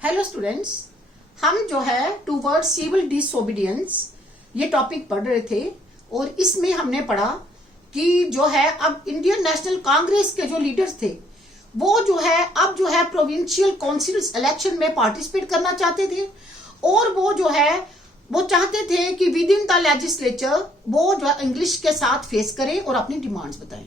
Hello students, हम जो है टूवर्ड सिविल डिसोबीडियंस ये टॉपिक पढ़ रहे थे और इसमें हमने पढ़ा कि जो है अब इंडियन नेशनल कांग्रेस के जो लीडर्स थे वो जो है अब जो है प्रोविंशियल काउंसिल्स इलेक्शन में पार्टिसिपेट करना चाहते थे और वो जो है वो चाहते थे कि विद इन द लेजिस्लेचर वो जो है इंग्लिश के साथ फेस करें और अपनी डिमांड्स बताएं।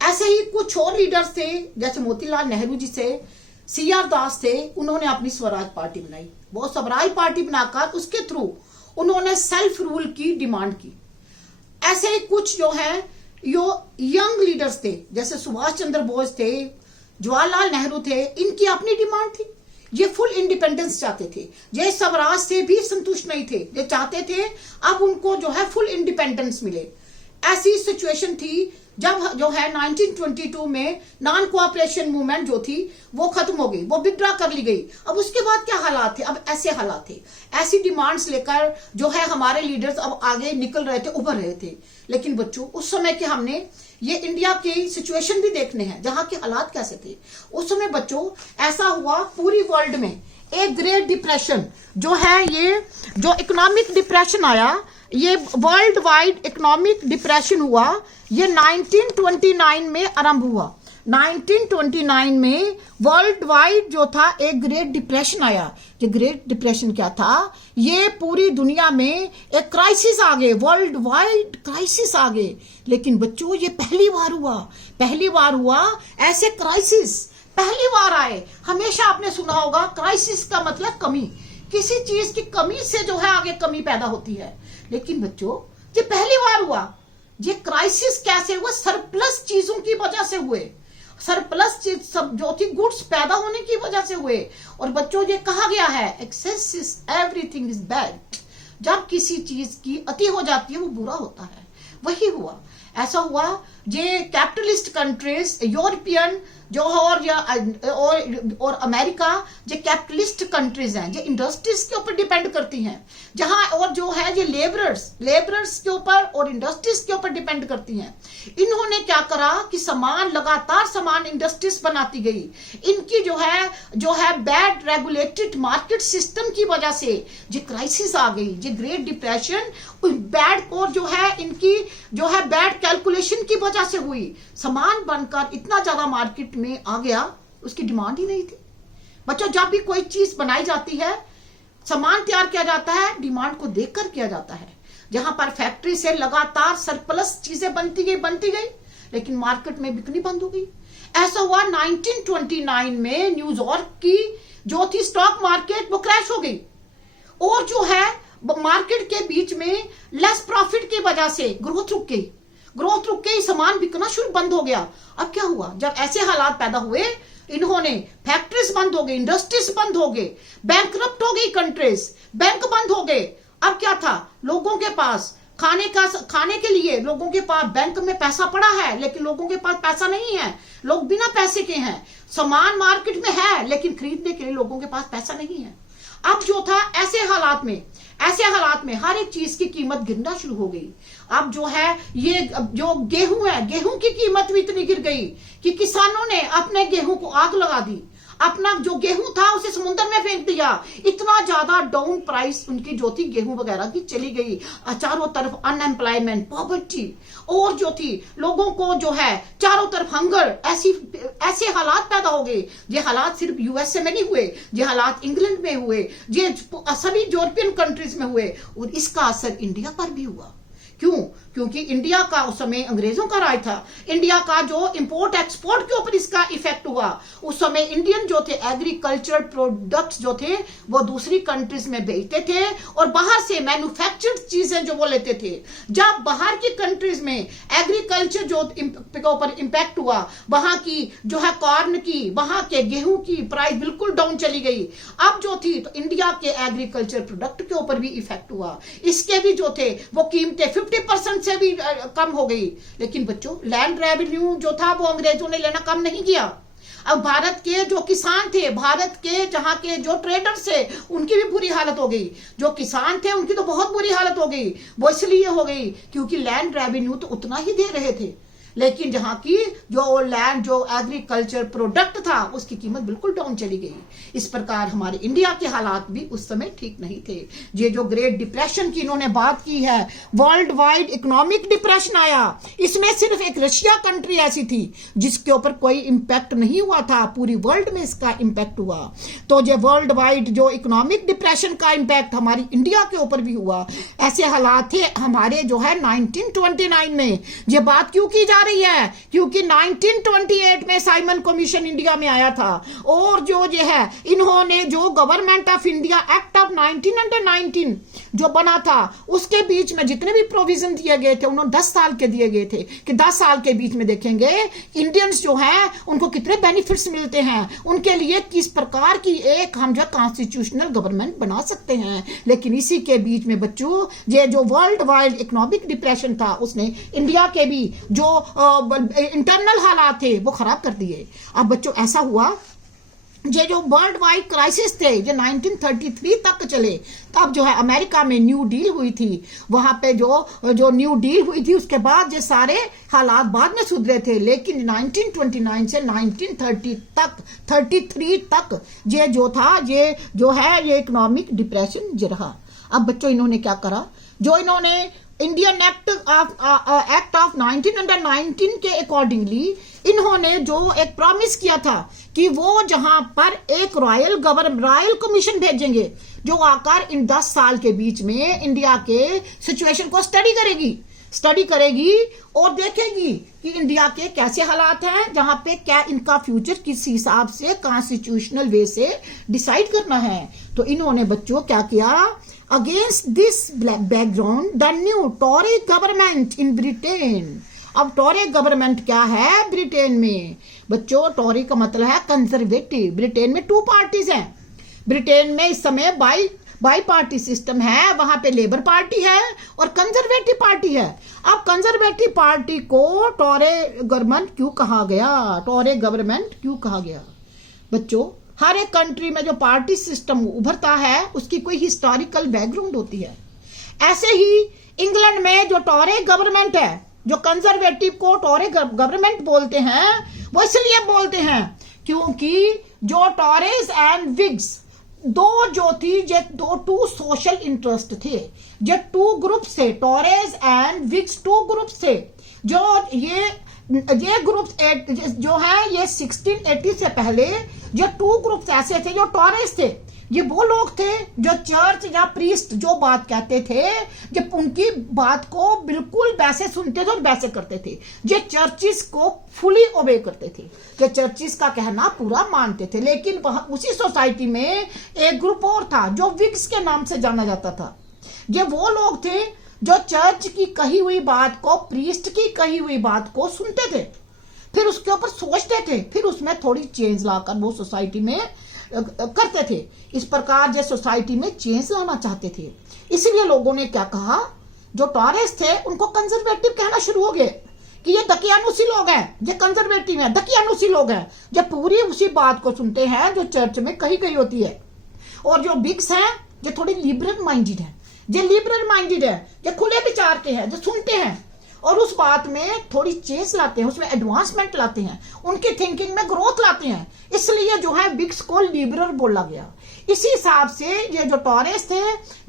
ऐसे ही कुछ और लीडर्स थे जैसे मोतीलाल नेहरू जी से CR दास थे, उन्होंने अपनी स्वराज पार्टी बनाई। वो स्वराज पार्टी बनाकर उसके थ्रू उन्होंने सेल्फ रूल की डिमांड की। ऐसे ही कुछ जो है यो यंग लीडर्स थे जैसे सुभाष चंद्र बोस थे, जवाहरलाल नेहरू थे, इनकी अपनी डिमांड थी। ये फुल इंडिपेंडेंस चाहते थे। ये स्वराज से भी संतुष्ट नहीं थे, ये चाहते थे अब उनको जो है फुल इंडिपेंडेंस मिले। ऐसी सिचुएशन थी जब जो है 1922 में नॉन कोऑपरेशन मूवमेंट जो थी वो खत्म हो गई, वो विड्रॉ कर ली गई। अब उसके बाद क्या हालात थे? अब ऐसे हालात थे, ऐसी डिमांड्स लेकर जो है हमारे लीडर्स अब आगे निकल रहे थे, उभर रहे थे। लेकिन बच्चों उस समय के हमने ये इंडिया की सिचुएशन भी देखने हैं जहां के हालात कैसे थे। उस समय बच्चों ऐसा हुआ पूरी वर्ल्ड में एक ग्रेट डिप्रेशन जो है, ये जो इकोनॉमिक डिप्रेशन आया, ये वर्ल्ड वाइड इकोनॉमिक डिप्रेशन हुआ, ये 1929 में आरंभ हुआ। 1929 में वर्ल्ड वाइड जो था एक ग्रेट डिप्रेशन आया। ये ग्रेट डिप्रेशन क्या था? ये पूरी दुनिया में एक क्राइसिस आ गए, वर्ल्ड वाइड क्राइसिस आ गए। लेकिन बच्चों ये पहली बार हुआ ऐसे क्राइसिस पहली बार आए। हमेशा आपने सुना होगा क्राइसिस का मतलब कमी, किसी चीज की कमी से जो है आगे कमी पैदा होती है। लेकिन बच्चों ये पहली बार हुआ। ये क्राइसिस कैसे हुआ? सरप्लस चीजों की वजह से हुए, सरप्लस चीज सब जो थी गुड्स पैदा होने की वजह से हुए। और बच्चों ये कहा गया है excess is everything is bad. जब किसी चीज की अति हो जाती है वो बुरा होता है। वही हुआ, ऐसा हुआ। ये कैपिटलिस्ट कंट्रीज यूरोपियन जो और अमेरिका, जो कैपिटलिस्ट कंट्रीज हैं, जो इंडस्ट्रीज के ऊपर डिपेंड करती हैं, जहां और जो है ये लेबरर्स के ऊपर और इंडस्ट्रीज के ऊपर डिपेंड करती हैं। इन्होंने क्या करा कि लगातार सामान इंडस्ट्रीज बनाती गई। इनकी जो है बैड रेगुलेटेड मार्केट सिस्टम की वजह से ये क्राइसिस आ गई, ये ग्रेट डिप्रेशन बैड और जो है इनकी जो है बैड कैलकुलेशन की वजह से हुई। सामान बनकर इतना ज्यादा मार्केट में आ गया, उसकी डिमांड ही नहीं थी। बच्चों जब भी कोई चीज बनाई जाती है, सामान तैयार किया जाता है, डिमांड को देखकर किया जाता है। जहां पर फैक्ट्री से लगातार सरप्लस चीजें बनती गई, लेकिन मार्केट में बिकनी बंद हो गई। ऐसा हुआ 1929 में न्यूयॉर्क की जो थी स्टॉक मार्केट वो क्रैश हो गई और जो है मार्केट के बीच में लेस प्रॉफिट की वजह से ग्रोथ रुक गई, सामान बिकना शुरू बंद हो गया। अब क्या हुआ? जब ऐसे हालात पैदा हुए, इन्होंने फैक्ट्रीज बंद हो गई, इंडस्ट्रीज बंद हो गए, बैंकरप्ट हो गई कंट्रीज, बैंक बंद हो गए। अब क्या था? लोगों के पास खाने के लिए लोगों के पास बैंक में पैसा पड़ा है, लेकिन लोगों के पास पैसा नहीं है, लोग बिना पैसे के हैं। सामान मार्केट में है लेकिन खरीदने के लिए लोगों के पास पैसा नहीं है। अब जो था ऐसे हालात में हर एक चीज की कीमत गिरना शुरू हो गई। अब जो है ये जो गेहूं की कीमत भी इतनी गिर गई कि किसानों ने अपने गेहूं को आग लगा दी, अपना जो गेहूं था उसे समुद्र में फेंक दिया। इतना ज्यादा डाउन प्राइस उनकी जो थी गेहूं वगैरह की चली गई। चारों तरफ अनएम्प्लॉयमेंट, पॉवर्टी और जो थी लोगों को जो है चारों तरफ हंगर, ऐसे हालात पैदा हो गए। ये हालात सिर्फ USA में नहीं हुए, ये हालात इंग्लैंड में हुए, ये सभी यूरोपियन कंट्रीज में हुए और इसका असर इंडिया पर भी हुआ। क्यों? क्योंकि इंडिया का उस समय अंग्रेजों का राज था। इंडिया का जो इंपोर्ट एक्सपोर्ट के ऊपर इसका इफेक्ट हुआ। उस समय इंडियन जो थे एग्रीकल्चर प्रोडक्ट्स जो थे वो दूसरी कंट्रीज में बेचते थे और बाहर से मैन्युफैक्चर्ड चीजें जो वो लेते थे। जब बाहर की कंट्रीज में एग्रीकल्चर जो के ऊपर इम्पैक्ट हुआ, वहां की जो है कॉर्न की, वहां के गेहूं की प्राइस बिल्कुल डाउन चली गई। अब जो थी तो इंडिया के एग्रीकल्चर प्रोडक्ट के ऊपर भी इफेक्ट हुआ। इसके भी जो थे वो कीमतें 50% से भी कम हो गई। लेकिन बच्चों लैंड रेवेन्यू जो था वो अंग्रेजों ने लेना कम नहीं किया। अब भारत के जो किसान थे, भारत के जहां के जो ट्रेडर्स थे, उनकी भी बुरी हालत हो गई। जो किसान थे उनकी तो बहुत बुरी हालत हो गई। वो इसलिए हो गई क्योंकि लैंड रेवेन्यू तो उतना ही दे रहे थे, लेकिन जहां की जो लैंड, जो एग्रीकल्चर प्रोडक्ट था, उसकी कीमत बिल्कुल डाउन चली गई। इस प्रकार हमारे इंडिया के हालात भी उस समय ठीक नहीं थे। ये जो ग्रेट डिप्रेशन की इन्होंने बात की है, वर्ल्ड वाइड इकोनॉमिक डिप्रेशन आया, इसमें सिर्फ एक रशिया कंट्री ऐसी थी जिसके ऊपर कोई इंपैक्ट नहीं हुआ था, पूरी वर्ल्ड में इसका इंपैक्ट हुआ। तो ये वर्ल्ड वाइड जो इकोनॉमिक डिप्रेशन का इंपैक्ट हमारी इंडिया के ऊपर भी हुआ। ऐसे हालात थे हमारे जो है 1929 में। ये बात क्यों की जा रही है? क्योंकि 1928 में साइमन कमीशन इंडिया में आया था, और जो ये है इन्होंने जो government of India act of 1919 जो बना था, उसके बीच में जितने भी प्रोविजन दिए गए थे उन्होंने 10 साल के दिए गए थे कि 10 साल के बीच में देखेंगे इंडियंस जो हैं उनको कितने बेनिफिट्स मिलते हैं, उनके लिए किस प्रकार की एक हम जो कॉन्स्टिट्यूशनल गवर्नमेंट बना सकते हैं। लेकिन इसी के बीच में बच्चों ये जो वर्ल्ड वाइड इकोनॉमिक डिप्रेशन था उसने इंडिया के भी जो इंटरनल हालात थे वो खराब कर दिए। अब बच्चों ऐसा हुआ, ये जो वर्ल्ड वाइड क्राइसिस थे ये 1933 तक चले। तब जो है अमेरिका में न्यू डील हुई थी, वहां पे जो न्यू डील हुई थी उसके बाद ये सारे हालात बाद में सुधरे थे। लेकिन 1929 से 1930 तक 33 तक ये जो था ये जो है ये इकोनॉमिक डिप्रेशन जो रहा। अब बच्चों इन्होंने क्या करा, जो इन्होंने इंडियन एक्ट ऑफ 1919 के अकॉर्डिंगली इन्होंने जो एक प्रॉमिस किया था कि वो जहां पर एक रॉयल कमीशन भेजेंगे जो आकर इन 10 साल के बीच में इंडिया के सिचुएशन को स्टडी करेगी और देखेगी कि इंडिया के कैसे हालात हैं, जहां पे क्या इनका फ्यूचर किस हिसाब से कॉन्स्टिट्यूशनल वे से डिसाइड करना है। तो इन्होंने बच्चों क्या किया, against this background the new Tory government in Britain. अब टॉरी गवर्नमेंट क्या है ब्रिटेन में? बच्चों टॉरी का मतलब है कंजर्वेटिव। ब्रिटेन में 2 पार्टीज हैं। ब्रिटेन में इस समय बाई पार्टी सिस्टम है, वहां पे लेबर पार्टी है और कंजर्वेटिव पार्टी है। अब कंजर्वेटिव पार्टी को टॉरी गवर्नमेंट क्यों कहा गया? बच्चों हर एक कंट्री में जो पार्टी सिस्टम उभरता है उसकी कोई हिस्टोरिकल बैकग्राउंड होती है। ऐसे ही इंग्लैंड में जो टॉरी गवर्नमेंट है, जो कंजर्वेटिव को टॉरी गवर्नमेंट बोलते हैं, वो इसलिए बोलते हैं क्योंकि जो टॉरीज एंड विग्स ये 2 सोशल इंटरेस्ट थे, ये 2 ग्रुप थे, टॉरीज एंड विग्स 2 ग्रुप थे। जो ये ग्रुप जो है ये 1680 से पहले ये 2 ग्रुप्स ऐसे थे जो टॉरीज थे। ये वो लोग थे जो चर्च या प्रीस्ट जो बात कहते थे, जब उनकी बात को बिल्कुल वैसे सुनते थे और वैसे करते थे। ये चर्चिस को फुली ओबे करते थे, ये चर्चिस का कहना पूरा मानते थे। लेकिन उसी सोसाइटी में एक ग्रुप और था जो विग्स के नाम से जाना जाता था। ये वो लोग थे जो चर्च की कही हुई बात को, प्रीस्ट की कही हुई बात को सुनते थे, फिर उसके ऊपर सोचते थे, फिर उसमें थोड़ी चेंज लाकर वो सोसाइटी में करते थे। इस प्रकार ये सोसाइटी में चेंज लाना चाहते थे। इसलिए लोगों ने क्या कहा, जो टॉरीज थे उनको कंजर्वेटिव कहना शुरू हो गए कि ये दकियानुसी लोग हैं, ये कंजर्वेटिव हैं, दकियानुसी लोग हैं, ये पूरी उसी बात को सुनते हैं जो चर्च में कही गई होती है। और जो बिग्स हैं ये थोड़ी लिबरल माइंडेड है, ये खुले विचार के हैं, जो सुनते हैं और उस बात में थोड़ी चेंज लाते हैं, उसमें एडवांसमेंट लाते हैं, उनकी थिंकिंग में ग्रोथ लाते हैं। इसलिए जो है बिग्स को लिबरल बोला गया। इसी हिसाब से ये जो टॉरीज थे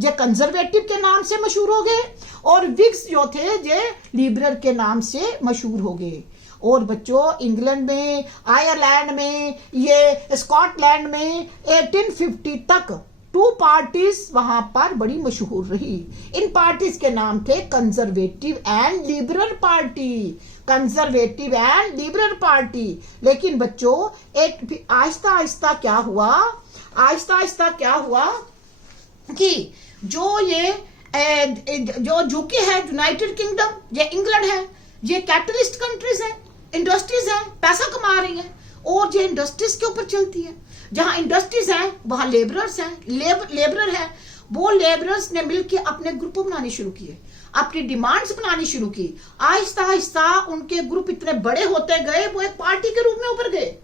ये कंजर्वेटिव के नाम से मशहूर हो गए और विग्स जो थे ये लिबरल के नाम से मशहूर हो गए। और बच्चों इंग्लैंड में, आयरलैंड में, ये स्कॉटलैंड में 1850 तक 2 पार्टीज वहां पर बड़ी मशहूर रही। इन पार्टीज के नाम थे कंजर्वेटिव एंड लिबरल पार्टी। लेकिन बच्चों एक आहिस्ता आहिस्ता क्या हुआ कि जो ये जो यूके है, यूनाइटेड किंगडम, ये इंग्लैंड है, ये कैपिटलिस्ट कंट्रीज हैं, इंडस्ट्रीज हैं, पैसा कमा रही हैं और ये इंडस्ट्रीज के ऊपर चलती है। जहां इंडस्ट्रीज हैं वहां लेबरर्स हैं, लेबरर हैं। वो लेबरर्स ने मिलकर अपने ग्रुप बनाने शुरू किए, अपनी डिमांड्स बनानी शुरू की। आहिस्ता आहिस्ता उनके ग्रुप इतने बड़े होते गए, वो एक पार्टी के रूप में उभर गए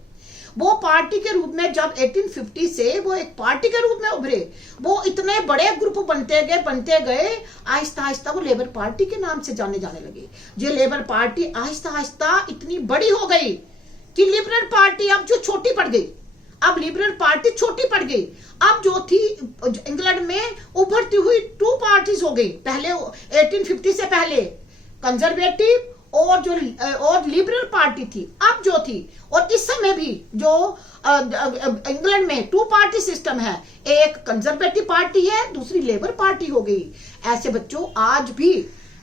वो पार्टी के रूप में जब 1850 से वो एक पार्टी के रूप में उभरे, वो इतने बड़े ग्रुप बनते गए, आहिस्ता आहिस्ता वो लेबर पार्टी के नाम से जाने जाने लगे। ये लेबर पार्टी आहिस्ता आहिस्ता इतनी बड़ी हो गई कि लिबरल पार्टी अब जो छोटी पड़ गई, अब लिबरल पार्टी छोटी पड़ गई। अब जो थी इंग्लैंड में उभरती हुई 2 पार्टीज हो गई। पहले 1850 से पहले कंजर्वेटिव और लिबरल पार्टी थी, अब जो थी, और इस समय भी जो इंग्लैंड में 2 पार्टी सिस्टम है, एक कंजर्वेटिव पार्टी है, दूसरी लेबर पार्टी हो गई। ऐसे बच्चों आज भी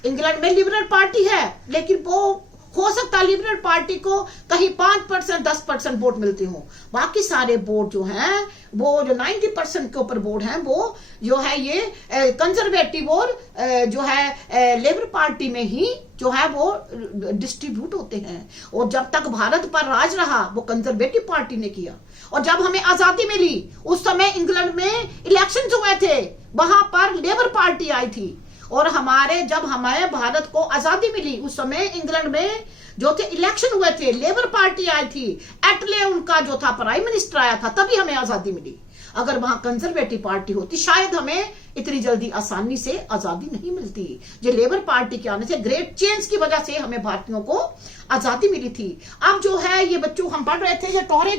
इंग्लैंड में लिबरल पार्टी है, लेकिन वो हो सकता है लिबरल पार्टी को कहीं 5% 10% वोट मिलते हो, बाकी सारे वोट जो हैं वो जो 90% के ऊपर वोट हैं वो जो है ये कंजर्वेटिव और जो है लेबर पार्टी में ही जो है वो डिस्ट्रीब्यूट होते हैं। और जब तक भारत पर राज रहा वो कंजर्वेटिव पार्टी ने किया, और जब हमें आजादी मिली उस समय इंग्लैंड में इलेक्शंस हुए थे, वहां पर लेबर पार्टी आई थी। और जब हमारे भारत को आजादी मिली उस समय इंग्लैंड में जो थे इलेक्शन हुए थे, लेबर पार्टी आई थी, एटले उनका जो था प्राइम मिनिस्टर आया था, तभी हमें आजादी मिली। अगर वहां कंजर्वेटिव पार्टी होती शायद हमें इतनी जल्दी आसानी से आजादी नहीं मिलती। जो लेबर पार्टी के आने से, ग्रेट चेंज की वजह से हमें भारतीयों को आजादी मिली थी। अब जो है ये बच्चों हम पढ़ रहे थे, ये टॉरे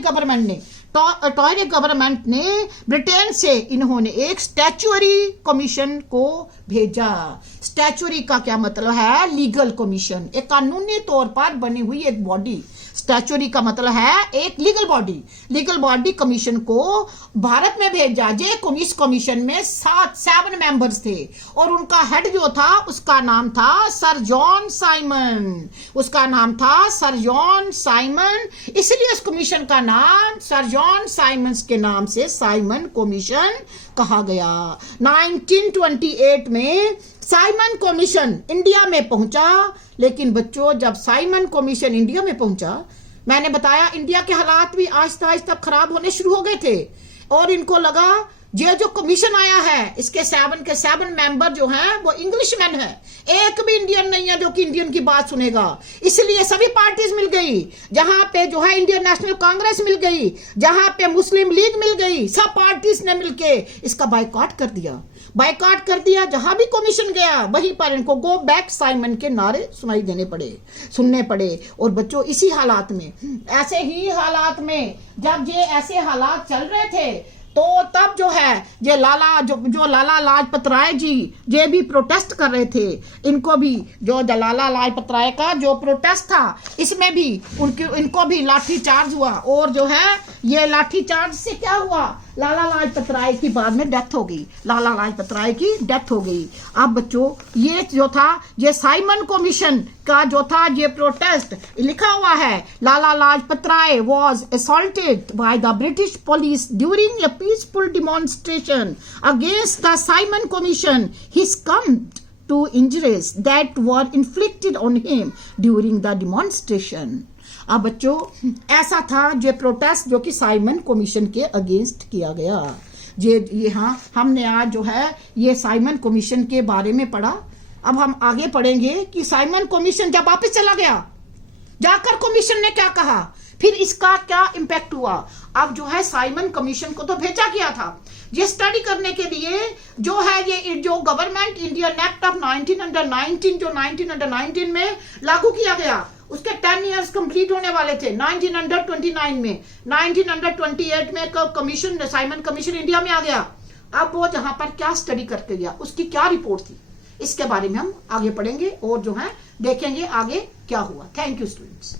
गवर्नमेंट ने ब्रिटेन से इन्होंने एक स्टैच्यूअरी कमीशन को भेजा। स्टैच्यूअरी का क्या मतलब है? लीगल कमीशन, एक कानूनी तौर पर बनी हुई एक बॉडी। स्टैच्यूअरी का मतलब है एक लीगल बॉडी कमीशन को भारत में भेजा। इस कमीशन में 7 मेंबर्स थे और उनका हेड जो था उसका नाम था सर जॉन साइमन। इसलिए इस कमीशन का नाम सर जॉन साइमंस के नाम से साइमन कमीशन कहा गया। 1928 में साइमन कमीशन इंडिया में पहुंचा, लेकिन बच्चों जब साइमन कमीशन इंडिया में पहुंचा, मैंने बताया इंडिया के हालात भी आहिस्ता आहिस्ता खराब होने शुरू हो गए थे, और इनको लगा ये जो कमीशन आया है इसके 7 मेंबर जो हैं वो इंग्लिशमैन है, एक भी इंडियन नहीं है जो कि इंडियन की बात सुनेगा। इसलिए सभी पार्टीज मिल गई, जहां पे जो है इंडियन नेशनल कांग्रेस मिल गई, जहां पे मुस्लिम लीग मिल गई, सब पार्टीज ने मिलके इसका बायकॉट कर दिया। जहां भी कमीशन गया वहीं पर इनको गो बैक साइमन के नारे सुनने पड़े। और बच्चों इसी हालात में, ऐसे ही हालात में जब ये ऐसे हालात चल रहे थे तो तब जो है ये लाला लाजपत राय जी ये भी प्रोटेस्ट कर रहे थे। इनको भी जो लाला लाजपत राय का जो प्रोटेस्ट था इसमें भी इनको भी लाठी चार्ज हुआ, और जो है ये लाठी चार्ज से क्या हुआ, लाला लाजपत राय की बाद में डेथ हो गई। अब बच्चों ये जो था ये साइमन कमीशन का जो था ये प्रोटेस्ट लिखा हुआ है, Lala Lajpat Rai was assaulted by the British police during a peaceful demonstration against the Simon Commission. He succumbed to injuries that were inflicted on him during the demonstration. अब बच्चों ऐसा था ये प्रोटेस्ट जो कि साइमन कमीशन के अगेंस्ट किया गया। ये हाँ हमने आज जो है ये साइमन कमीशन के बारे में पढ़ा। अब हम आगे पढ़ेंगे कि साइमन कमीशन जब वापस चला गया, जाकर कमीशन ने क्या कहा, फिर इसका क्या इम्पैक्ट हुआ। अब जो है साइमन कमीशन को तो भेजा गया था ये स्टडी करने के लिए, जो है ये जो गवर्नमेंट इंडियन एक्ट ऑफ 1919 जो 1919 में लागू किया गया, उसके 10 इयर्स कंप्लीट होने वाले थे 1929 में। 1928 में कमीशन साइमन कमीशन इंडिया में आ गया। अब वो जहां पर क्या स्टडी करके गया, उसकी क्या रिपोर्ट थी, इसके बारे में हम आगे पढ़ेंगे और जो है देखेंगे आगे क्या हुआ। Thank you students.